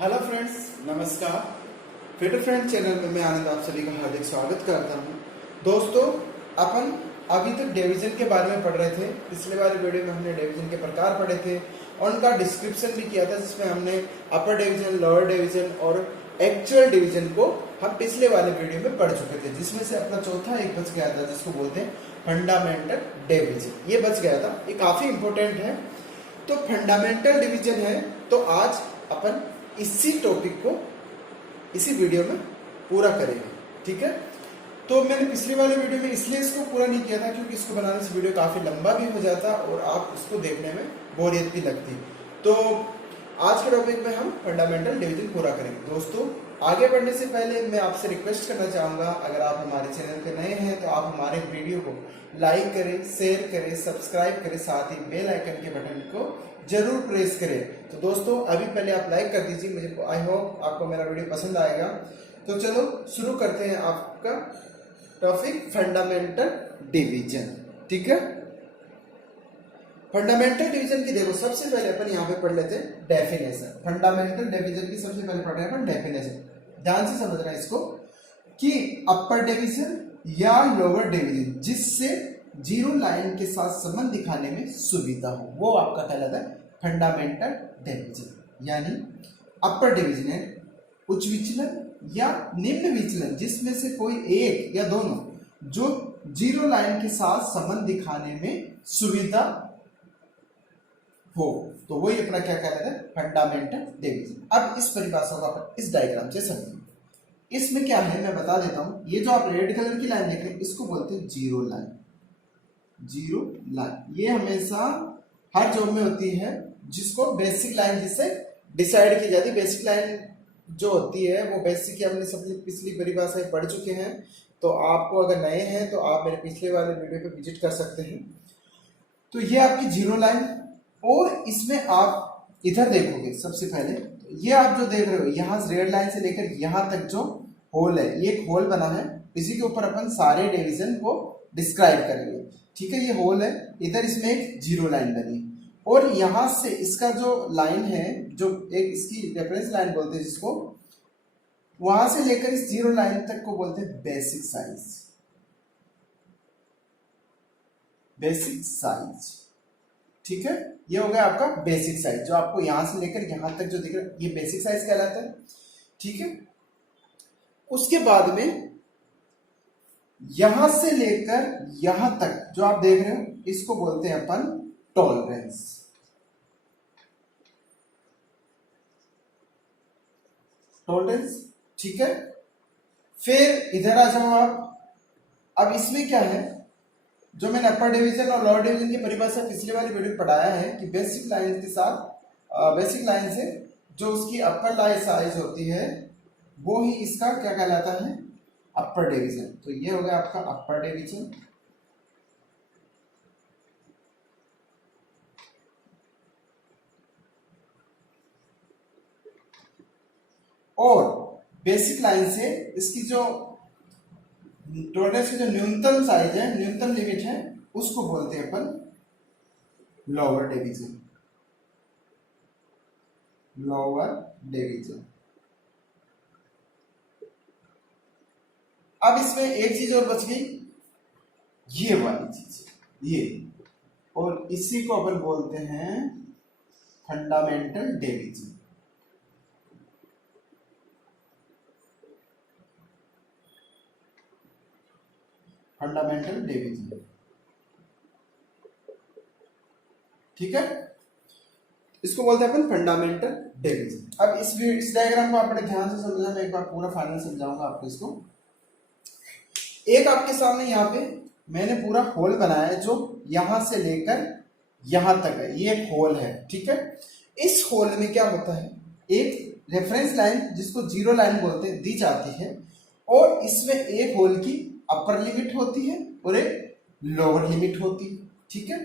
Hello friends, नमस्कार। Fit friend channel में मैं आनंद आप सभी का हार्दिक स्वागत करता हूं। दोस्तों, अपन अभी तक डिवीजन के बारे में पढ़ रहे थे। पिछले वाले वीडियो में हमने डिवीजन के प्रकार पढ़े थे और उनका डिस्क्रिप्शन भी किया था, जिसमें हमने अपर डिवीजन, लोअर डिवीजन और एक्चुअल डिवीजन को हम पिछले वाले वीडियो में पढ़ चुके थे, जिसमें से अपना चौथा एक बच गया था, जिसको बोलते हैं फंडामेंटल डिवीजन। ये बच गया था, ये काफी इंपॉर्टेंट है। तो फंडामेंटल डिवीजन है, तो आज अपन इसी टॉपिक को इसी वीडियो में पूरा करेंगे, ठीक है। तो मैंने पिछले वाले वीडियो में इसलिए इसको पूरा नहीं किया था क्योंकि इसको बनाने से वीडियो काफी लंबा भी हो जाता और आप उसको देखने में बोरियत भी लगती। तो आज के टॉपिक में हम फंडामेंटल डिवीजन पूरा करेंगे। दोस्तों, आगे बढ़ने से पहले मैं आपसे रिक्वेस्ट करना चाहूंगा, अगर आप हमारे चैनल पे नए हैं तो आप हमारे वीडियो को लाइक करें, शेयर करें, सब्सक्राइब करें, साथ ही बेल आइकन के बटन को जरूर प्रेस करें। तो दोस्तों, अभी पहले आप लाइक कर दीजिए, मुझे आई होप आपको मेरा वीडियो पसंद आएगा। तो चलो शुरू करते हैं आपका टॉपिक फंडामेंटल डिवीजन, ठीक है। फंडामेंटल डिवीजन की देखो, सबसे पहले अपन यहाँ पे पढ़ लेते हैं डेफिनेशन। फंडामेंटल डिवीजन की सबसे पहले पढ़ रहे हैं अपन डेफिनेशन। ध्यान से समझना इसको कि अपर डिवीजन या लोअर डिवीजन जिससे जीरो लाइन के साथ संबंध दिखाने में सुविधा हो, वो आपका कहलाता है फंडामेंटल डिवीजन। यानी अपर डिवीजन है उच्च विचलन या निम्न विचलन जिसमें से कोई एक या दोनों जो जीरो लाइन के साथ संबंध दिखाने में सुविधा हो, तो वही अपना क्या कहलाता है फंडामेंटल डिवीजन। अब इस परिभाषा को अपन इस डायग्राम से समझेंगे। इसमें क्या है मैं बता देता हूं। ये जो आप रेड कलर की लाइन देख रहे हैं इसको बोलते हैं जीरो लाइन। जीरो लाइन ये हमेशा हर जॉब में होती है, जिसको बेसिक लाइन जिससे डिसाइड की जाती है। बेसिक लाइन जो होती है वो बेसिक हमने सबसे पिछली परिभाषा पढ़ चुके हैं। तो आपको अगर नए हैं तो आप मेरे पिछले वाले वीडियो पे विजिट कर सकते हैं। तो ये आपकी जीरो लाइन, और इसमें आप इधर देखोगे सबसे पहले, तो ये आप जो देख रहे हो यहाँ से रेड लाइन से लेकर यहाँ तक जो होल है, ये एक होल बना है। इसी के ऊपर अपन सारे डिवीजन को डिस्क्राइब करेंगे, ठीक है। ये होल है, इधर इसमें एक जीरो लाइन बनी है, और यहां से इसका जो लाइन है, जो एक इसकी रेफरेंस लाइन बोलते हैं जिसको, वहां से लेकर इस जीरो लाइन तक को बोलते हैं बेसिक साइज। बेसिक साइज, ठीक है। ये हो गया आपका बेसिक साइज, जो आपको यहां से लेकर यहां तक जो दिख रहा है ये बेसिक साइज कहलाता है, ठीक है। उसके बाद में यहां से लेकर यहां तक जो आप देख रहे हो इसको बोलते हैं अपन टॉलरेंस। टॉलरेंस, ठीक है। फिर इधर आ जाओ आप। अब इसमें क्या है, जो मैंने अपर डिवीजन और लोअर डिवीजन की परिभाषा पिछले वाली वीडियो में पढ़ाया है कि बेसिक लाइन के साथ बेसिक लाइन से जो उसकी अपर लाइन साइज होती है वो ही इसका क्या कहलाता है अपर डिवीजन। तो ये हो गया आपका अपर डिवीजन। और बेसिक लाइन से इसकी जो टॉलरेंस की जो न्यूनतम साइज है, न्यूनतम लिमिट है, उसको बोलते हैं अपन लोअर डिवीजन। Lower division. अब इसमें एक चीज और बच गई, ये वाली चीज, ये, और इसी को अपन बोलते हैं फंडामेंटल डिवीजन। फंडामेंटल डिवीजन, ठीक है। इसको बोलते हैं अपन फंडामेंटल डिवीजन। अब इस डायग्राम को आपने ध्यान से समझना, मैं एक बार पूरा फाइनल समझाऊंगा आपको इसको। एक आपके सामने यहाँ पे मैंने पूरा होल बनाया है जो यहां से लेकर यहां तक है, ये एक होल है, ठीक है। इस होल में क्या होता है, एक रेफरेंस लाइन जिसको जीरो लाइन बोलते हैं दी जाती है, और इसमें एक होल की अपर लिमिट होती है और एक लोअर लिमिट होती है, ठीक है।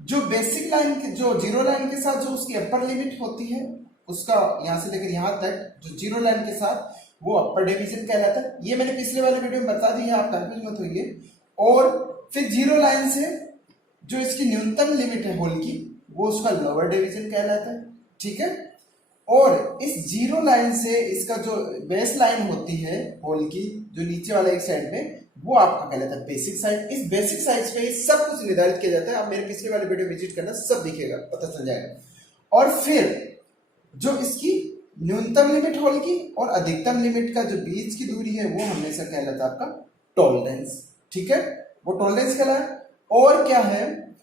जो बेसिक लाइन के जो जीरो लाइन के साथ जो उसकी अपर लिमिट होती है, उसका यहां से लेकर यहां तक जो जीरो लाइन के साथ, वो अपर डिवीजन कहलाता है। ये मैंने पिछले वाले वीडियो में बता दी है, आप कंफ्यूज मत होइए। और फिर जीरो लाइन से जो इसकी न्यूनतम लिमिट है होल की, वो उसका लोअर डिवीजन कहलाता है, ठीक है। और इस जीरो लाइन से इसका जो बेस लाइन होती है होल की, जो नीचे वाला एक साइड में, वो आपका कहलाता है बेसिक साइज। इस बेसिक साइज पे सब कुछ निर्धारित किया जाता है। आप मेरे पिछले वाले वीडियो विजिट करना, सब दिखेगा, पता चल जाएगा। और फिर जो इसकी न्यूनतम लिमिट होल की और अधिकतम लिमिट का जो बीच की दूरी है वो हमेशा कहलाता है आपका टॉलरेंस। ठीक है, वो टॉलरेंस कहलाता है। और क्या है,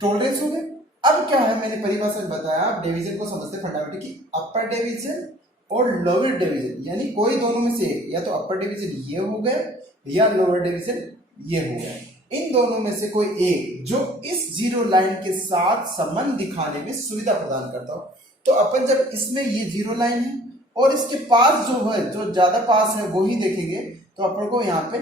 टॉलरेंस हो गए। अब क्या है, मैंने परिभाषा में बताया, आप डिवीजन को समझते फंडामेंटल की अपर डिवीजन और लोअर डिवीजन, यानी कोई दोनों में से एक, या तो अपर डिवीजन ये हो गए या लोअर डिवीजन ये हो गए। इन दोनों में से कोई एक जो इस जीरो लाइन के साथ संबंध दिखाने में सुविधा प्रदान करता हो। तो अपन जब इसमें ये जीरो लाइन है और इसके पास जो है, जो ज्यादा पास है वो ही देखेंगे, तो अपन को यहाँ पे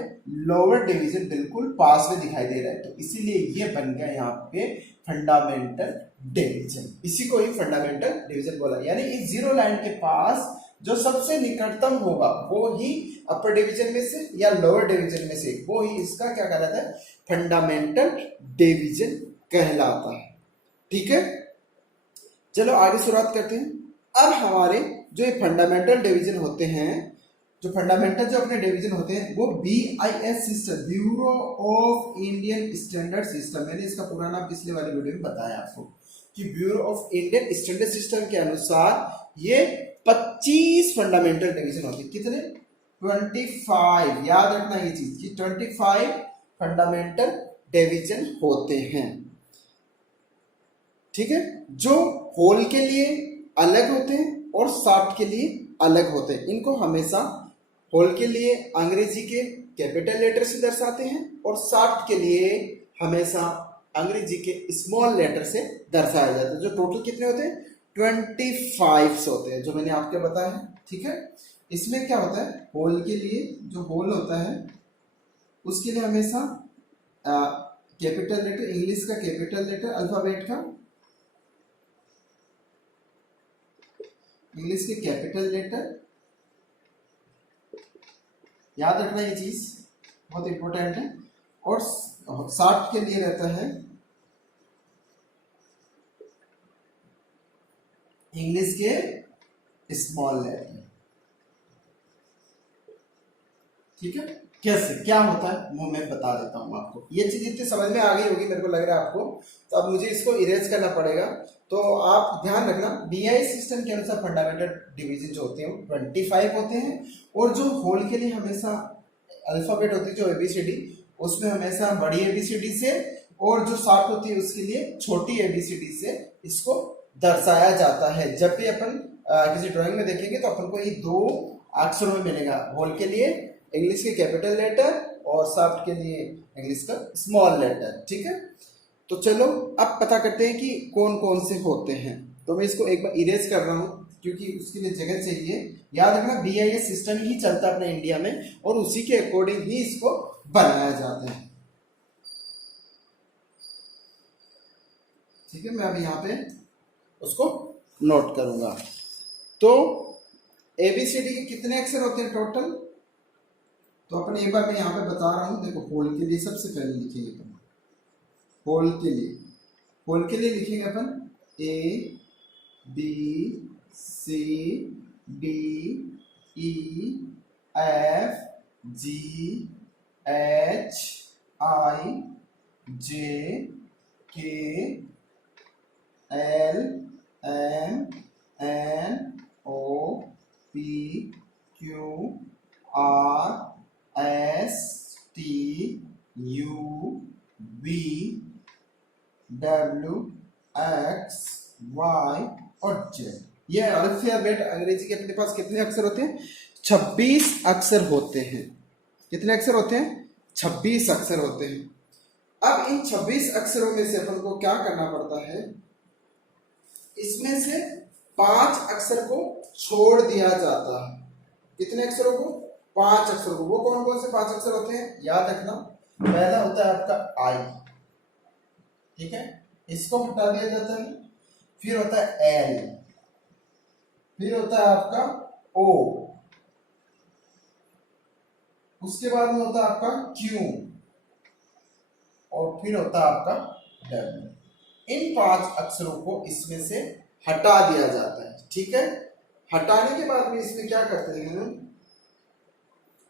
लोअर डिवीजन बिल्कुल पास में दिखाई दे रहा है, तो इसीलिए ये बन गया यहाँ पे फंडामेंटल डिवीजन। इसी को ही फंडामेंटल डिवीजन बोला, यानी इस जीरो लाइन के पास जो सबसे निकटतम होगा वो ही अपर डिवीजन में से या लोअर डिवीजन में से, वो ही इसका क्या कहलाता है, फंडामेंटल डिवीजन कहलाता है। ठीक है, चलो आगे शुरुआत करते हैं। अब हमारे जो ये फंडामेंटल डिवीजन होते हैं, जो फंडामेंटल जो अपने डिवीजन होते हैं, वो BIS system, bureau of Indian standard system, मैंने इसका पूरा नाम पिछले वाले वीडियो में बताया आपको कि bureau of Indian standard system के अनुसार ये 25 फंडामेंटल डिवीजन होते हैं। कितने? 25। याद रखना ये चीज कि 25 फंडामेंटल डिवीजन होते हैं। ठीक है, जो होल के लिए अलग होते हैं और शाफ्ट के लिए अलग होते हैं। इनको हमेशा होल के लिए अंग्रेजी के कैपिटल लेटर से दर्शाते हैं और शाफ्ट के लिए हमेशा अंग्रेजी के स्मॉल लेटर से दर्शाया जाता है। जो टोटल कितने होते हैं? 25 होते हैं, जो मैंने आपको बताया है। ठीक है, इसमें क्या होता है, होल के लिए जो होल होता है उसके लिए हमेशा कैपिटल लेटर, इंग्लिश का कैपिटल लेटर, अल्फाबेट का इंग्लिश के कैपिटल लेटर, याद रखना ये चीज बहुत इंपॉर्टेंट है। और शार्ट के लिए रहता है इंग्लिश के स्मॉल लेटर। ठीक है, कैसे क्या होता है वो मैं बता देता हूं आपको। ये चीज इतनी समझ में आ गई होगी मेरे को लग रहा है आपको, तो अब मुझे इसको इरेज करना पड़ेगा। तो आप ध्यान रखना, BIS सिस्टम के अनुसार फंडामेंटल डिवीजन जो होते हैं वो 25 होते हैं। और जो होल के लिए हमेशा अल्फाबेट होती है, जो ABCD, उसमें हमेशा बड़ी ABCD से, और जो शार्ट होती है उसके लिए छोटी ABCD से इसको दर्शाया जाता है। जब भी अपन किसी ड्राइंग में देखेंगे तो अपन को ये दो अक्षरों में मिलेगा, होल के लिए इंग्लिश के कैपिटल लेटर और शार्ट के लिए इंग्लिश का स्मॉल लेटर। ठीक है, तो चलो अब पता करते हैं कि कौन कौन से होते हैं। तो मैं इसको एक बार इरेज कर रहा हूं क्योंकि उसके लिए जगह चाहिए। याद रखना, BIS सिस्टम ही चलता है अपने इंडिया में और उसी के अकॉर्डिंग ही इसको बनाया जाता है। ठीक है, मैं अभी यहाँ पे उसको नोट करूंगा। तो ABCD के कितने अक्षर होते हैं टोटल? तो अपन एक बार मैं यहाँ पे बता रहा हूँ। देखो, होल के लिए सबसे पहले लिखेंगे अपन, होल के लिए लिखेंगे अपन ABCDEFGHIJKLMNOPQRSTUV और जेड। ये अल्फाबेट अंग्रेजी के अपने पास कितने अक्षर होते हैं? 26 अक्षर होते हैं। कितने अक्षर होते हैं? 26 अक्षर होते हैं। अब इन 26 अक्षरों में से अपन को क्या करना पड़ता है, इसमें से 5 अक्षर को छोड़ दिया जाता है। कितने अक्षरों को? 5 अक्षरों को। वो कौन कौन से 5 अक्षर होते हैं? याद रखना, पहला होता है आपका I, ठीक है, इसको हटा दिया जाता है। फिर होता है L, फिर होता है आपका O, उसके बाद में होता है आपका Q और फिर होता है आपका W। इन 5 अक्षरों को इसमें से हटा दिया जाता है। ठीक है, हटाने के बाद में इसमें क्या करते हैं हम,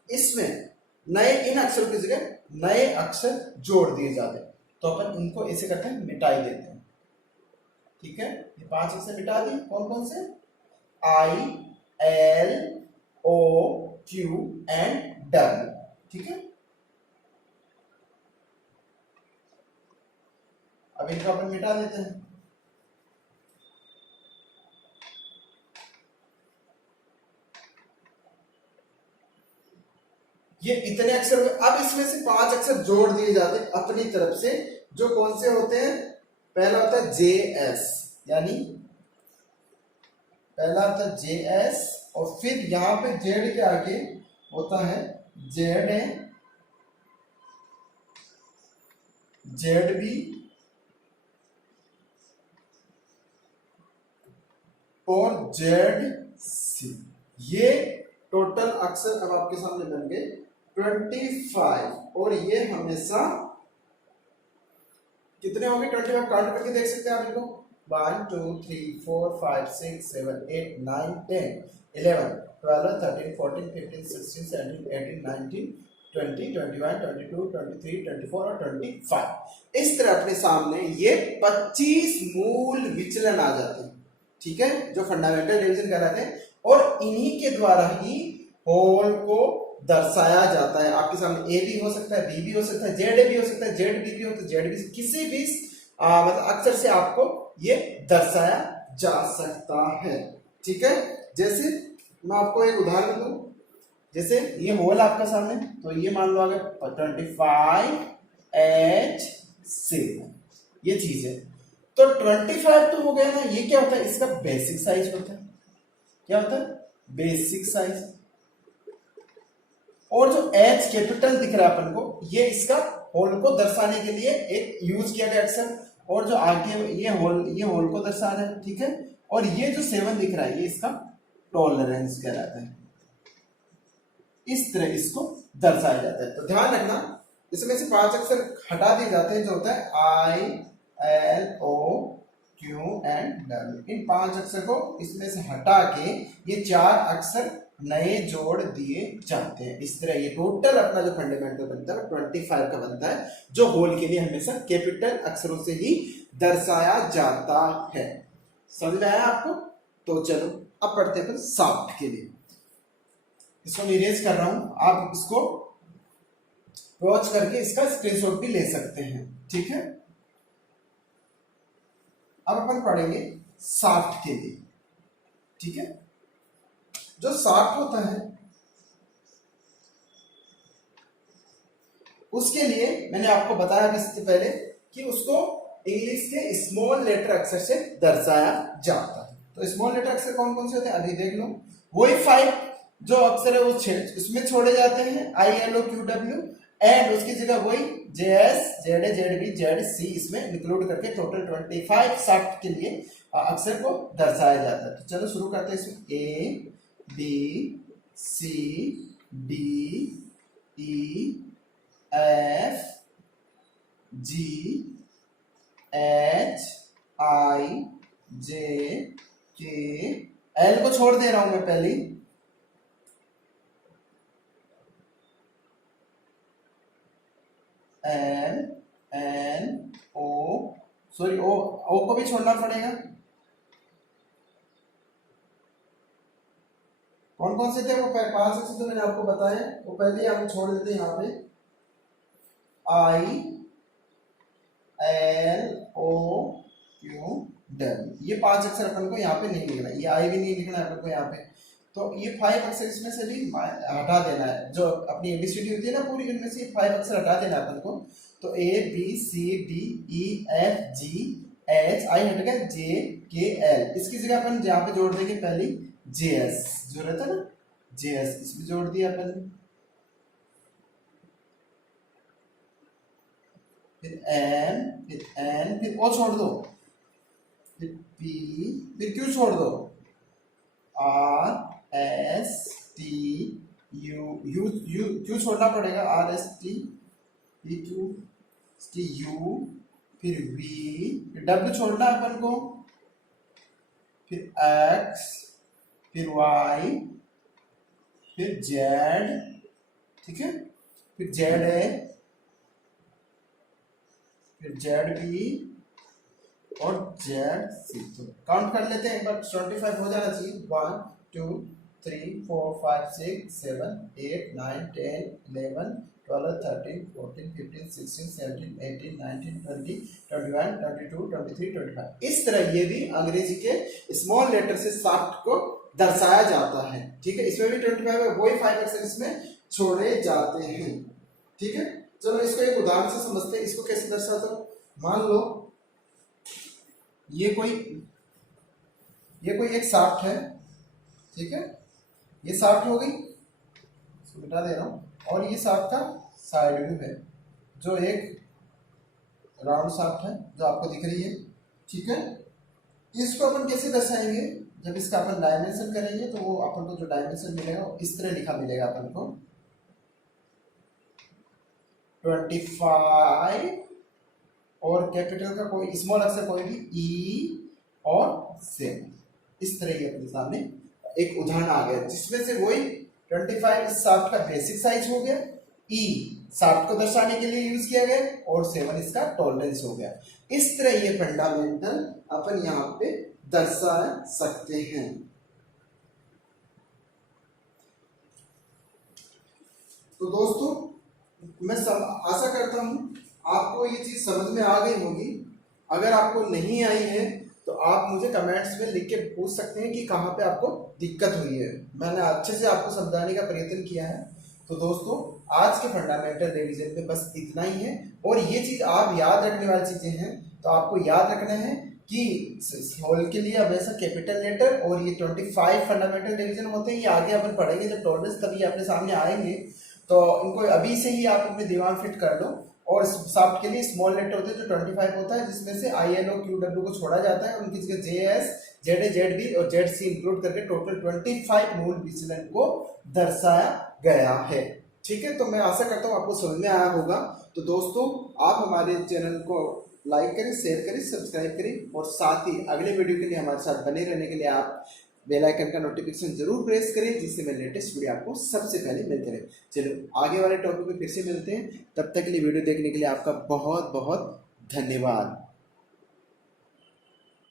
इसमें नए इन अक्षरों की जगह नए अक्षर जोड़ दिए जाते हैं। तो अपन इनको ऐसे करते हैं, मिटाई देते हैं। ठीक है, ये 5 अक्षर मिटा दिए। कौन कौन से? I, L, O, Q and W. ठीक है, अब इनको अपन मिटा देते हैं। ये इतने अक्षर हुए। अब इसमें से 5 अक्षर जोड़ दिए जाते हैं अपनी तरफ से, जो कौन से होते हैं? पहला होता है जे एस, यानी पहला होता है जे एस, और फिर यहां पे जेड के आगे होता है जेड ए, जेड बी और जेड सी। ये टोटल अक्षर अब आपके सामने बन गए 25, और ये हमेशा कितने होंगे? 25 काउंट करके देख सकते हैं आप इनको। 1 2 3 4 5 6 7 8 9 10 11 12 13 14 15 16 17 18 19 20 21 22 23 24 और 25। इस तरह अपने सामने ये 25 मूल विचलन आ जाते हैं। ठीक है, जो फंडामेंटल डिवीजन कहलाते हैं, और इन्हीं के द्वारा ही होल को दर्शाया जाता है। आपके सामने ए भी हो सकता है, बी भी हो सकता है, जेड ए भी हो सकता है, जेड बी भी हो सकता है, जेड बी, किसी भी मतलब अक्षर से आपको ये दर्शाया जा सकता है। ठीक है, जैसे मैं आपको एक उदाहरण दूं, जैसे ये होल आपका सामने, तो ये मान लो अगर 25H6 ये चीज है, तो 25 तो हो गया ना। ये क्या होता है? इसका बेसिक साइज होता है। क्या होता है? Basic size. और जो H कैपिटल दिख रहा है अपन को, ये इसका होल को दर्शाने के लिए एक यूज किया गया अक्षर, और जो आगे ये होल को दर्शा रहा है। ठीक है, और ये जो 7 दिख रहा है, ये इसका टॉलरेंस कहलाता है। इस तरह इसको दर्शाया जाता है। तो ध्यान रखना, इसमें से 5 अक्षर हटा दिए जाते हैं, जो होता है I, L, O, Q and W. इन 5 अक्षर को इसमें से हटा के ये 4 अक्षर नए जोड़ दिए जाते हैं। इस तरह ये टोटल अपना जो फंडामेंटल बनता है 25 का बनता है, जो होल के लिए हमेशा कैपिटल अक्षरों से ही दर्शाया जाता है। समझ में आया आपको? तो चलो अब पढ़ते हैं शाफ्ट के लिए। इसको मैं इरेज कर रहा हूं, आप इसको वॉच करके इसका स्क्रीनशॉट भी ले सकते हैं। ठीक है, अब अपन पढ़ेंगे शाफ्ट के लिए। ठीक है, जो शाफ्ट होता है उसके लिए मैंने आपको बताया इससे पहले कि उसको इंग्लिश के स्मॉल लेटर अक्षर से दर्शाया जाता है। तो स्मॉल लेटर अक्षर कौन कौन से होते हैं अभी देख लो। वही 5 जो अक्षर है वो उसमें छोड़े जाते हैं, I, L, O, Q, W, and उसकी जगह वही J S, Z A, Z B, Z C इसमें इंक्लूड करके टोटल 25 शाफ्ट के लिए अक्षर को दर्शाया जाता है। तो चलो शुरू करते हैं इसमें। ए, बी, सी, डी, ई, एफ, जी, एच, आई, जे, के, एल को छोड़ दे रहा हूं मैं पहले, एल, एन, ओ, सॉरी ओ को भी छोड़ना पड़ेगा। कौन कौन से थे वो 5 अक्षर तो मैंने आपको बताया, वो पहले हम छोड़ देते हैं यहाँ पे। आई, एल, ओ, क्यू, डब्ल्यू, ये 5 अक्षर अपन को यहाँ पे नहीं लिखना, ये आई भी नहीं लिखना है अपन को यहाँ पे। तो ये 5 अक्षर इसमें से भी हटा देना है, जो अपनी एबीसीडी होती है ना पूरी, इनमें से 5 अक्षर हटा देना है अपन को। तो ए, बी, सी, डी, ई, एफ, जी, एच, आई हट गया, जे, के, एल, इसकी जगह अपन यहाँ पे जोड़ देंगे पहली जे एस, जो रहता है ना जे एस, इसमें जोड़ दिया अपन। फिर एन, फिर एन, फिर ओ छोड़ दो, फिर पी, फिर क्यू छोड़ दो, R, S, T, U, U, U, Q छोड़ना पड़ेगा, R, S, T, P, Q, T, U, फिर वी, फिर डब्ल्यू छोड़ना अपन को, फिर एक्स, फिर वाई, फिर जेड, ठीक है, फिर जेड ए, फिर जेड बी और जेड सी। तो काउंट कर लेते हैं एक बार, 25 हो जाना चाहिए। 1 2 3 4 5 6 7 8 9 10 11 12 13 14 15 16 17 18 19 20 21 22 23 25। इस तरह ये भी अंग्रेजी के स्मॉल लेटर से शाफ्ट को दर्शाया जाता है, ठीक है। इसमें भी 25 है, वही 5 अक्षर इसमें छोड़े जाते हैं, ठीक है। चलो इसको एक उदाहरण से समझते हैं, इसको कैसे दर्शाते हो। मान लो ये कोई एक शाफ्ट है, ठीक है, ये शाफ्ट हो गई, इसको मिटा दे रहा हूं, और ये शाफ्ट का साइड व्यू है, जो एक राउंड शाफ्ट है जो आपको दिख रही है, ठीक है। इसको अपन कैसे दर्शाएंगे, जब इसका अपन डायमेंशन करेंगे तो वो अपन को जो डायमेंशन मिलेगा वो इस तरह लिखा मिलेगा अपन को 25, और कैपिटल का कोई स्मॉल अक्षर कोई भी ई और 7, इस तरह ही अपने सामने एक उदाहरण आ गया, जिसमें से वही 25 इस शाफ्ट का बेसिक साइज हो गया, ई शाफ्ट को दर्शाने के लिए यूज किया गया, और 7 इसका टॉलरेंस हो गया। इस तरह ये फंडामेंटल अपन यहाँ पे दर्शा सकते हैं। तो दोस्तों मैं आशा करता हूं आपको ये चीज समझ में आ गई होगी। अगर आपको नहीं आई है तो आप मुझे कमेंट्स में लिख के पूछ सकते हैं कि कहाँ पे आपको दिक्कत हुई है। मैंने अच्छे से आपको समझाने का प्रयत्न किया है। तो दोस्तों आज के फंडामेंटल रिवीजन में बस इतना ही है, और ये चीज आप याद रखने वाली चीजें हैं, तो आपको याद रखना है कि स्मॉल के लिए हमेशा कैपिटल लेटर, और ये 25 फंडामेंटल रिवीजन होते हैं, ये आगे अपन पढ़ेंगे जब टॉलरेंस तभी अपने सामने आएंगे, तो इनको अभी से ही आप अपने दिमाग फिट कर लो। और शाफ्ट के लिए स्मॉल लेटर होते हैं जो 25 होता है, जिसमें से ILO QW को छोड़ा जाता है, उनकी जगह JS, ZA, ZB और ZC इंक्लूड करके टोटल 25 मूल विचलन को दर्शाया गया है, ठीक है। तो मैं आशा करता हूँ आपको समझ में आया होगा। तो दोस्तों आप हमारे चैनल को लाइक करें, शेयर करें, सब्सक्राइब करें, और साथ ही अगले वीडियो के लिए हमारे साथ बने रहने के लिए आप बेल आइकन का नोटिफिकेशन जरूर प्रेस करें, जिससे मैं लेटेस्ट वीडियो आपको सबसे पहले मिलते रहे। चलो आगे वाले टॉपिक में फिर से मिलते हैं, तब तक के लिए वीडियो देखने के लिए आपका बहुत बहुत धन्यवाद।